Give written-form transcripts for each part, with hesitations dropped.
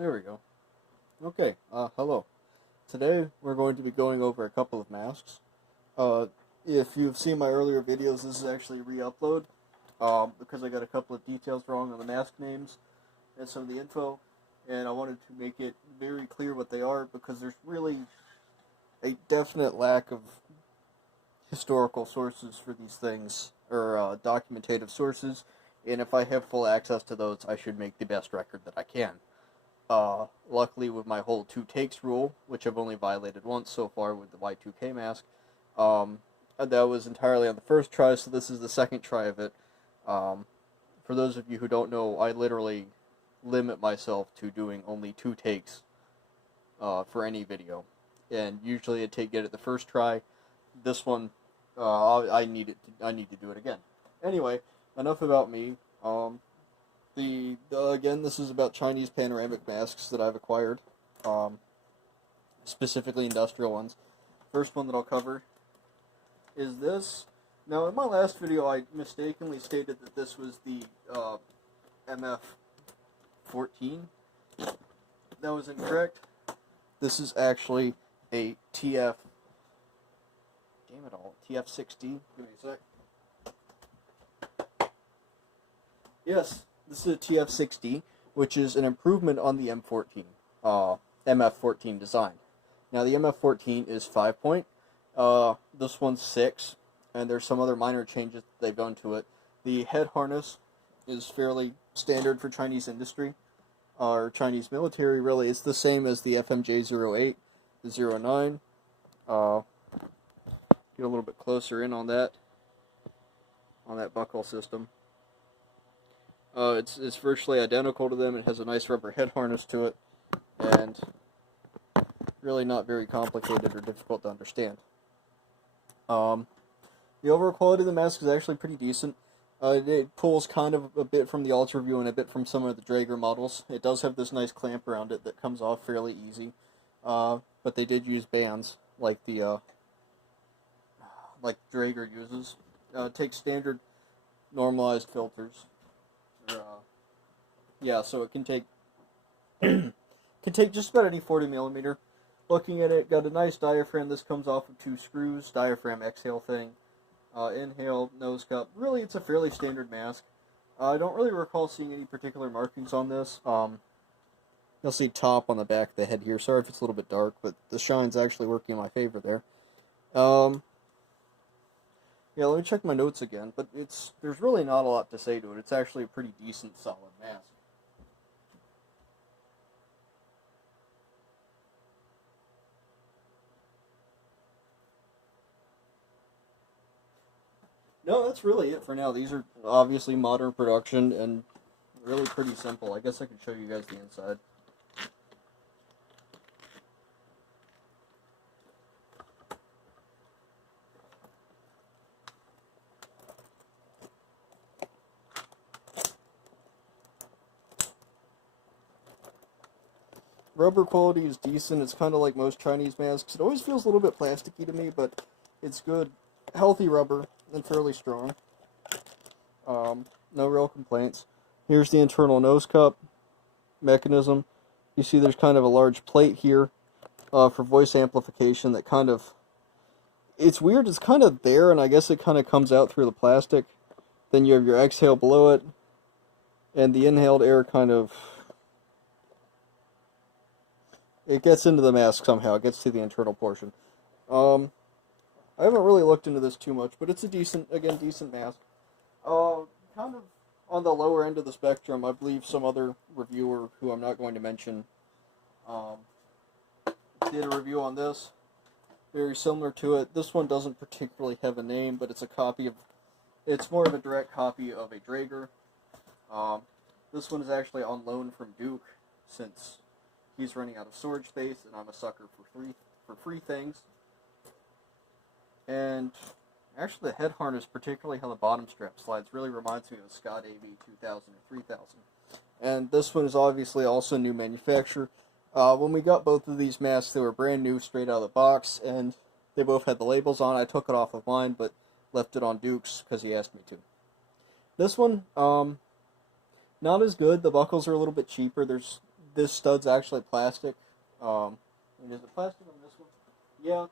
There we go. Okay, hello. Today we're going to be going over a couple of masks. Uh, if you've seen my earlier videos, this is actually a re-upload, because I got a couple of details wrong on the mask names and some of the info, and I wanted to make it very clear what they are because there's really a definite lack of historical sources for these things, or documentative sources, and if I have full access to those, I should make the best record that I can. Luckily, with my whole two takes rule, which I've only violated once so far with the Y2K mask, that was entirely on the first try, so this is the second try of it. For those of you who don't know, I literally limit myself to doing only two takes for any video, and usually I get it the first try. This one, I need to do it again. Anyway, enough about me. Again, this is about Chinese panoramic masks that I've acquired, specifically industrial ones. First one that I'll cover is this. Now, in my last video, I mistakenly stated that this was the MF14. That was incorrect. This is actually a TF6D. Give me a sec. Yes. This is a TF6D, which is an improvement on the MF14 design. Now, the MF14 is 5-point. This one's 6, and there's some other minor changes that they've done to it. The head harness is fairly standard for Chinese industry, or Chinese military, really. It's the same as the FMJ-08, the 09. Get a little bit closer in on that buckle system. It's virtually identical to them. It has a nice rubber head harness to it, and really not very complicated or difficult to understand. The overall quality of the mask is actually pretty decent. It pulls kind of a bit from the Ultra View and a bit from some of the Draeger models. It does have this nice clamp around it that comes off fairly easy, but they did use bands like the Draeger uses. Take standard normalized filters. Yeah, so it can take just about any 40mm. Looking at it, got a nice diaphragm. This comes off of 2 screws, diaphragm exhale thing. Inhale, nose cup. Really, it's a fairly standard mask. I don't really recall seeing any particular markings on this. You'll see top on the back of the head here. Sorry if it's a little bit dark, but the shine's actually working in my favor there. Yeah, let me check my notes again, but there's really not a lot to say to it. It's actually a pretty decent, solid mask. No, that's really it for now. These are obviously modern production and really pretty simple. I guess I could show you guys the inside. Rubber quality is decent. It's kind of like most Chinese masks. It always feels a little bit plasticky to me, but it's good. Healthy rubber and fairly strong. No real complaints. Here's the internal nose cup mechanism. You see there's kind of a large plate here for voice amplification that kind of... It's weird, it's kind of there, and I guess it kind of comes out through the plastic. Then you have your exhale below it, and the inhaled air kind of... It gets into the mask somehow. It gets to the internal portion. I haven't really looked into this too much, but it's a decent mask. Kind of on the lower end of the spectrum, I believe some other reviewer, who I'm not going to mention, did a review on this. Very similar to it. This one doesn't particularly have a name, but it's it's more of a direct copy of a Draeger. This one is actually on loan from Duke, since he's running out of storage space, and I'm a sucker for free things. And actually, the head harness, particularly how the bottom strap slides, really reminds me of the Scott AB 2000 or 3000. And this one is obviously also new manufacturer. When we got both of these masks, they were brand new, straight out of the box, and they both had the labels on. I took it off of mine, but left it on Duke's because he asked me to. This one, not as good. The buckles are a little bit cheaper. There's this stud's actually plastic. Is it plastic on this one? Yeah.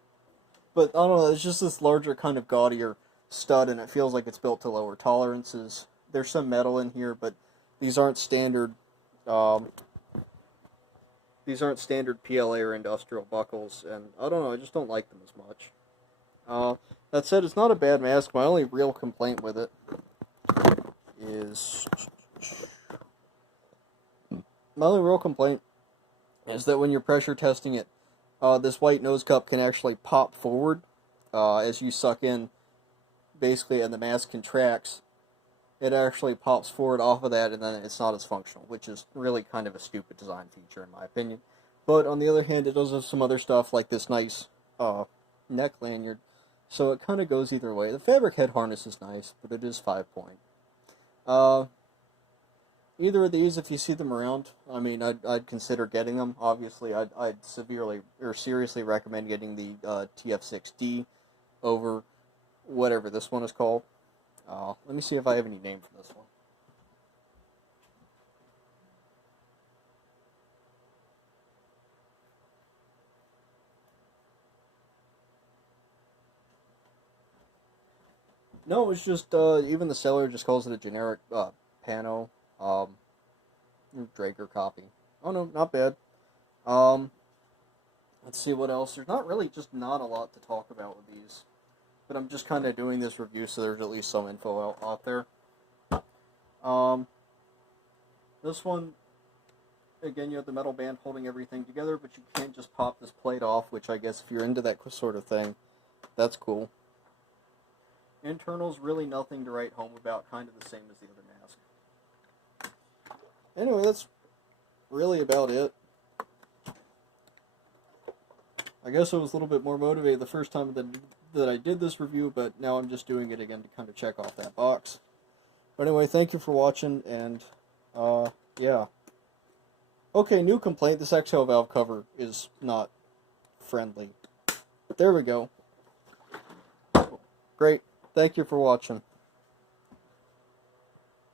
But I don't know, it's just this larger, kind of gaudier stud, and it feels like it's built to lower tolerances. There's some metal in here, but these aren't standard. These aren't standard PLA or industrial buckles, and I don't know, I just don't like them as much. That said, it's not a bad mask. My only real complaint with it is that when you're pressure testing it, this white nose cup can actually pop forward as you suck in, basically, and the mask contracts. It actually pops forward off of that, and then it's not as functional, which is really kind of a stupid design feature, in my opinion. But on the other hand, it does have some other stuff, like this nice neck lanyard, so it kind of goes either way. The fabric head harness is nice, but it is 5-point. Either of these, if you see them around, I mean, I'd consider getting them. Obviously, I'd severely or seriously recommend getting the TF6D over whatever this one is called. Let me see if I have any name for this one. No, it's just, even the seller just calls it a generic, Pano, Draker copy. Oh no, not bad. Let's see what else. There's not really just not a lot to talk about with these. But I'm just kind of doing this review so there's at least some info out there. This one, again, you have the metal band holding everything together, but you can't just pop this plate off, which I guess if you're into that sort of thing, that's cool. Internals, really nothing to write home about, kind of the same as the other mask. Anyway, that's really about it. I guess I was a little bit more motivated the first time that I did this review, but now I'm just doing it again to kind of check off that box. But anyway, thank you for watching, and, yeah. Okay, new complaint, this exhale valve cover is not friendly. There we go. Great. Thank you for watching.